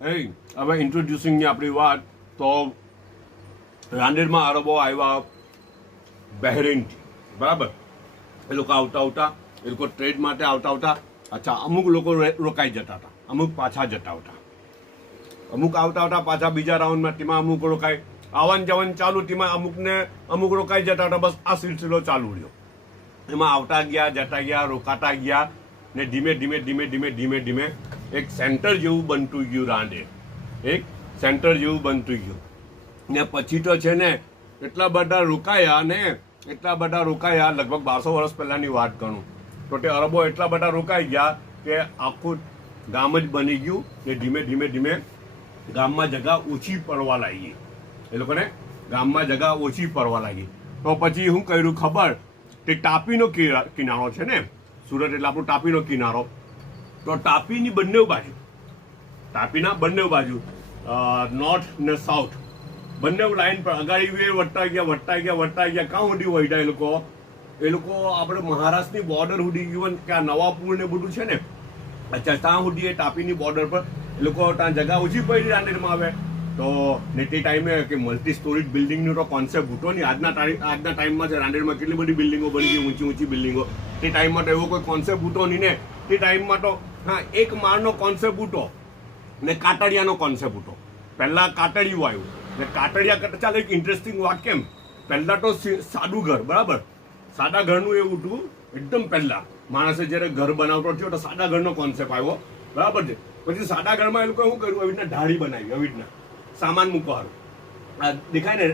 હવે ઇન્ટ્રોડ્યુસિંગની આપણી વાત તો રાંદેરમાં અરબો આવ્યા બહેરેનથી, બરાબર. એ લોકો આવતા એ લોકો ટ્રેડ માટે આવતા અચ્છા અમુક લોકો રોકાઈ જતા હતા, અમુક પાછા જતા હતા, અમુક આવતા પાછા બીજા રાઉન્ડમાં તેમાં અમુક રોકાય, આવન જવન ચાલુ તેમાં અમુક રોકાઈ જતા હતા. બસ આ સિલસિલો ચાલુ રહ્યો. એમાં આવતા ગયા, જતા ગયા, રોકાતા ગયા ને ધીમે એક સેન્ટર જેવું બનતું ગયું. રાંદે એક સેન્ટર જેવું બનતું ગયું ને પછી તો છે ને એટલા બધા રોકાયા લગભગ 1200 વર્ષ પહેલાની વાત કરું તો તે અરબો એટલા બધા રોકાઈ ગયા કે આખું ગામ જ બની ગયું ને ધીમે ગામમાં જગા ઓછી પડવા લાગી. એ લોકોને ગામમાં જગા ઓછી પડવા લાગી. તો પછી શું કર્યું ખબર? તે ટાપીનો કિનારો છે ને, સુરત એટલે આપણો ટાપીનો કિનારો. તો ટાપીની ટાપીના બંને બાજુ નોર્થ ને સાઉથ બંને લાઈન પર અગાડી વેર વટતા ગયા કાં સુધી વળ્યા એ લોકો આપણે મહારાષ્ટ્રની બોર્ડર સુધી ગયું કે આ નવાપુર ને બધું છે ને, અચ્છા ત્યાં સુધી એ ટાપીની બોર્ડર પર એ લોકો ત્યાં જગા ઓછી પડી રાંદેરમાં આવે. તો ને તે ટાઈમે કે મલ્ટી સ્ટોરીજ બિલ્ડિંગનો તો કોન્સેપ્ટ હતો નહીં. આજના ટાઈમમાં છે રાંદેરમાં કેટલી બધી બિલ્ડિંગો બની ગઈ, ઊંચી બિલ્ડિંગો. તે ટાઈમમાં તો એવો કોઈ કોન્સેપ્ટ હતો નહીં ને. તે ટાઈમમાં તો હા એક માળનો કોન્સેપ્ટ હતો ને કાટડિયાનો કોન્સેપ્ટ હતો. પહેલા કાટડિયું આવ્યું ને કાટડિયા કરતા ચાલે એક ઇન્ટરેસ્ટિંગ વાત કેમ, પહેલા તો સાદું ઘર, બરાબર, સાદા ઘરનું એવું હતું એકદમ. પહેલા માણસે જ્યારે ઘર બનાવતો થયો તો સાદા ઘરનો કોન્સેપ્ટ આવ્યો, બરાબર છે. પછી સાદા ઘરમાં એ લોકો શું કર્યું, આવી રીતના ઢાળી બનાવી, આવી રીતના સામાન મૂકવાનું દેખાય ને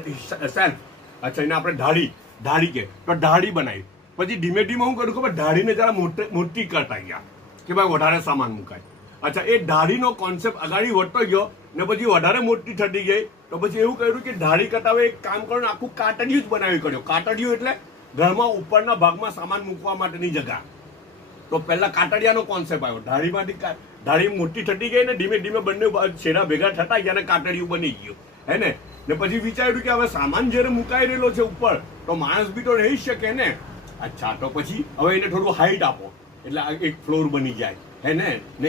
સેલ્ફ. અચ્છા એને આપણે ઢાળી કે તો ઢાળી બનાવી. પછી ધીમે શું કર્યું ખબર, ઢાળીને જરા મોટી કરતા ગયા કે ભાઈ વધારે સામાન મુકાય. અચ્છા એ ઢાળીનો કોન્સેપ્ટ અગાડી વધતો ગયો ને પછી વધારે મોટી થતી ગઈ. તો પછી એવું કર્યું કે ઢાળી કરતા હવે એક કામ કરો, આખું કાટડિયું જ બનાવી કાઢ્યું. કાટડિયું એટલે ઘરમાં ઉપરના ભાગમાં સામાન મૂકવા માટેની જગ્યા. તો પહેલા કાટડિયાનો કોન્સેપ્ટ આવ્યો. ઢાળી મોટી થતી ગઈ ને ધીમે બંને છેડા ભેગા થતા ગયા ને કાટડિયું બની ગયું, હે ને. પછી વિચાર્યું કે હવે સામાન જ્યારે મુકાઈ રહેલો છે ઉપર તો માણસ બી તો રહી શકે ને. અચ્છા તો પછી હવે એને થોડું હાઈટ આપો એટલે એક ફ્લોર બની જાય, હે ને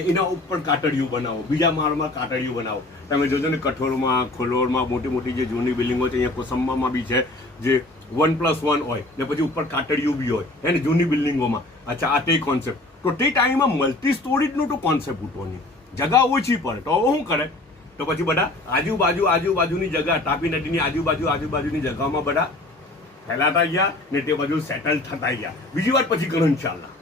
એના ઉપર કાટડિયું બનાવો, બીજા માળમાં કાટડિયું બનાવો. તમે જોજો ને કઠોળમાં ખોલોરમાં મોટી જે જૂની બિલ્ડિંગો છે, અહીંયા કોસંબામાં બી છે જે 1+1 હોય ને પછી ઉપર કાટડિયું બી હોય, હે ને, જૂની બિલ્ડિંગોમાં. અચ્છા આ તે કોન્સેપ્ટ. તો તે ટાઈમમાં મલ્ટી સ્ટોરીજનું તો કોન્સેપ્ટ હતો નહીં, જગા ઓછી પડે. તો હવે શું કરે, તો પછી બધા આજુબાજુની જગા, તાપી નદીની આજુબાજુની જગામાં બધા ફેલાતા ગયા ને તે બાજુ સેટલ થતા ગયા. બીજી વાત પછી કરું ઇન્શાલ્લાહ.